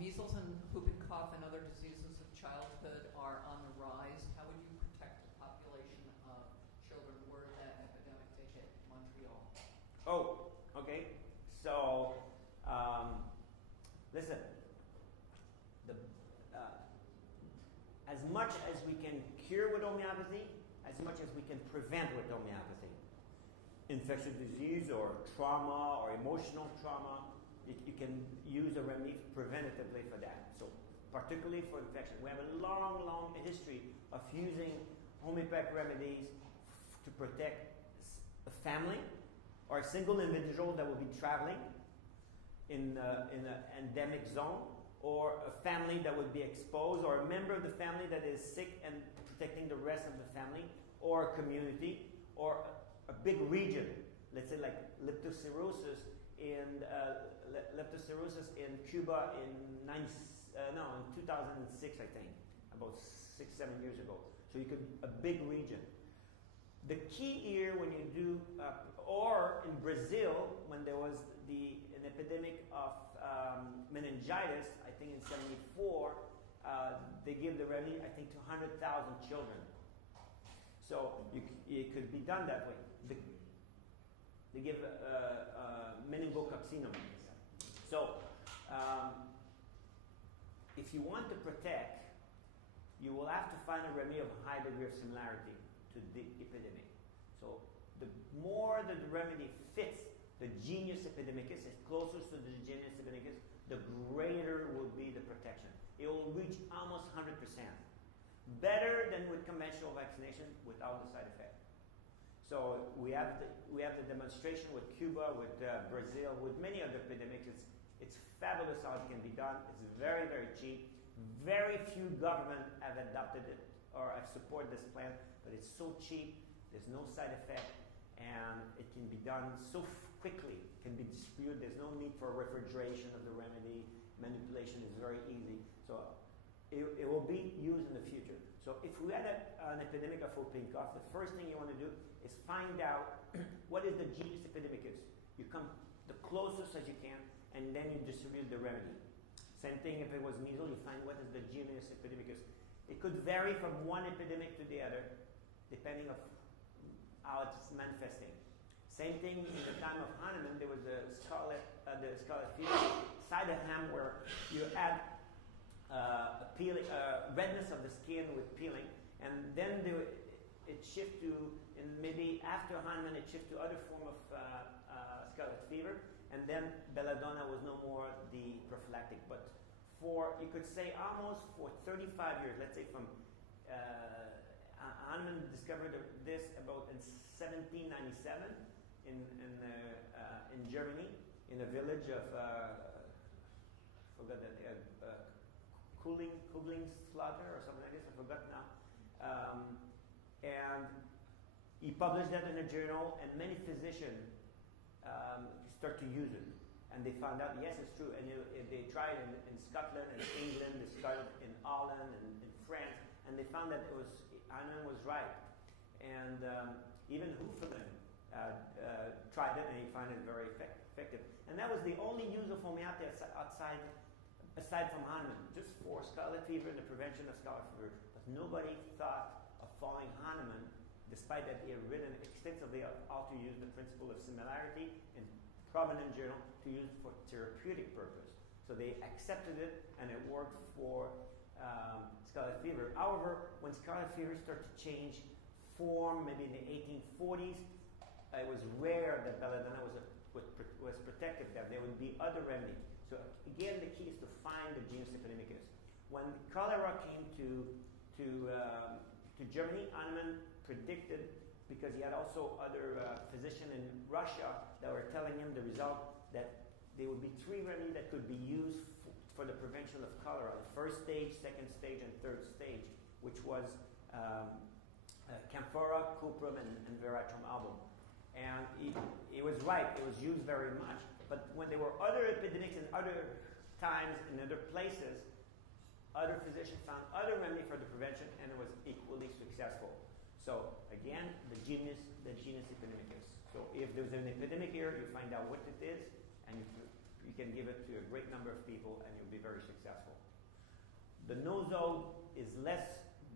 Measles and whooping cough and other diseases of childhood are on the rise. How would you protect the population of children were that epidemic to hit Montreal? Oh, okay. So, listen. As much as we can cure with homeopathy, as much as we can prevent with homeopathy. Infectious disease or trauma or emotional trauma, you can use a remedy preventatively for that. So particularly for infection. We have a long, long history of using homeopathic remedies to protect a family or a single individual that will be traveling in an endemic zone, or a family that would be exposed, or a member of the family that is sick and protecting the rest of the family, or a community, or a big region. Let's say like leptospirosis in Cuba in 2006, I think, about 6-7 years ago. So you could a big region. The key here when you do, or in Brazil, when there was an epidemic of meningitis, I think in '74, they give the remedy, I think, to 100,000 children. So it could be done that way. They give meningococcinum. So if you want to protect, you will have to find a remedy of a high degree of similarity to the epidemic. So the more the remedy fits the genius epidemicus, is closest to the genius epidemicus, the greater will be the protection. It will reach almost 100%. Better than with conventional vaccination without the side effect. So we have the demonstration with Cuba, with Brazil, with many other epidemics. It's fabulous how it can be done. It's very, very cheap. Very few governments have adopted it or have supported this plan, but it's so cheap, there's no side effect, and it can be done so quickly. It can be distributed. There's no need for refrigeration of the remedy. Manipulation is very easy. So it will be used in the future. So if we had an epidemic of whooping cough, the first thing you want to do is find out what is the genius epidemicus. You come the closest as you can, and then you distribute the remedy. Same thing if it was measles, you find what is the genius epidemicus. It could vary from one epidemic to the other, depending on how it's manifesting. Same thing in the time of Hahnemann, there was the scarlet fever, side of ham, where you had redness of the skin with peeling, and then it shifted to, and maybe after Hahnemann, it shifted to other form of scarlet fever, and then belladonna was no more the prophylactic. But you could say almost for 35 years, let's say from Hahnemann discovered this about in 1797 in Germany, in a village of forgot that Kublingslauter or something like this. I forgot now. And he published that in a journal, and many physicians start to use it. And they found out, yes, it's true. And they tried in Scotland and England, they started in Holland and in France, and they found that Hahnemann was right. And even Hooferman tried it, and he found it very effective. And that was the only use of homeopathy aside from Hahnemann, just for scarlet fever and the prevention of scarlet fever. But nobody thought of following Hahnemann, despite that he had written extensively how to use the principle of similarity in prominent journal to use it for therapeutic purpose. So they accepted it, and it worked for scarlet fever. However, when scarlet fever started to change form, maybe in the 1840s, it was rare that belladonna was protective, that there would be other remedies. So again, the key is to find the genus epidemicus. When cholera came to Germany, Hahnemann predicted, because he had also other physicians in Russia that were telling him the result, that there would be 3 remedies that could be used for the prevention of cholera: the first stage, second stage, and third stage, which was camphora, cuprum, and veratrum album. And he was right, it was used very much. But when there were other epidemics in other times, in other places, other physicians found other remedy for the prevention, and it was equally successful. So again, the genus epidemicus. So if there's an epidemic here, you find out what it is, and you can give it to a great number of people and you'll be very successful. The nosode is less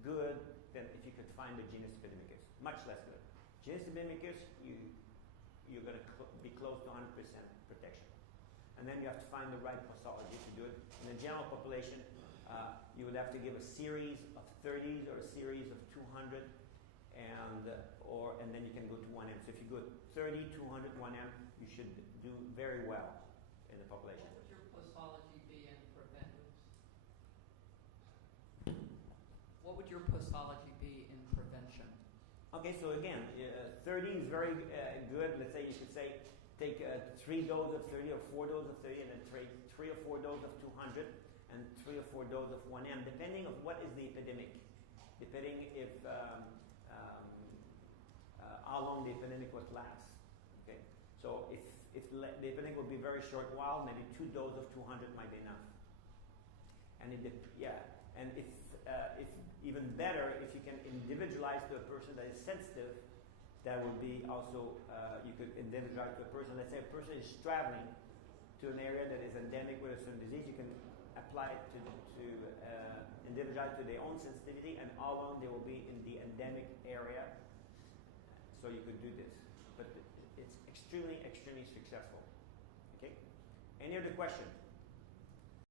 good than if you could find the genus epidemicus. Much less good. Genus epidemicus, you're going to be close to 100% protection. And then you have to find the right posology to do it. In the general population, you would have to give a series of 30s or a series of 200, and then you can go to 1M. So if you go 30, 200, 1M, you should do very well in the population. What would your posology be in preventives? What would your posology be in prevention? Okay, so again, 30 is very good. Let's say you could say take 3 doses of 30 or 4 doses of 30 and then 3 or 4 doses of 200 and 3 or 4 doses of 1M, depending on what is the epidemic, depending if how long the epidemic would last. Okay, so if the epidemic will be very short while, maybe 2 doses of 200 might be enough. And if even better, if you can individualize to a person that is sensitive, that would be also, you could individualize to a person. Let's say a person is traveling to an area that is endemic with a certain disease, you can apply it to individualize to their own sensitivity and how long they will be in the endemic area. So you could do this. But it's extremely, extremely successful. Okay? Any other question?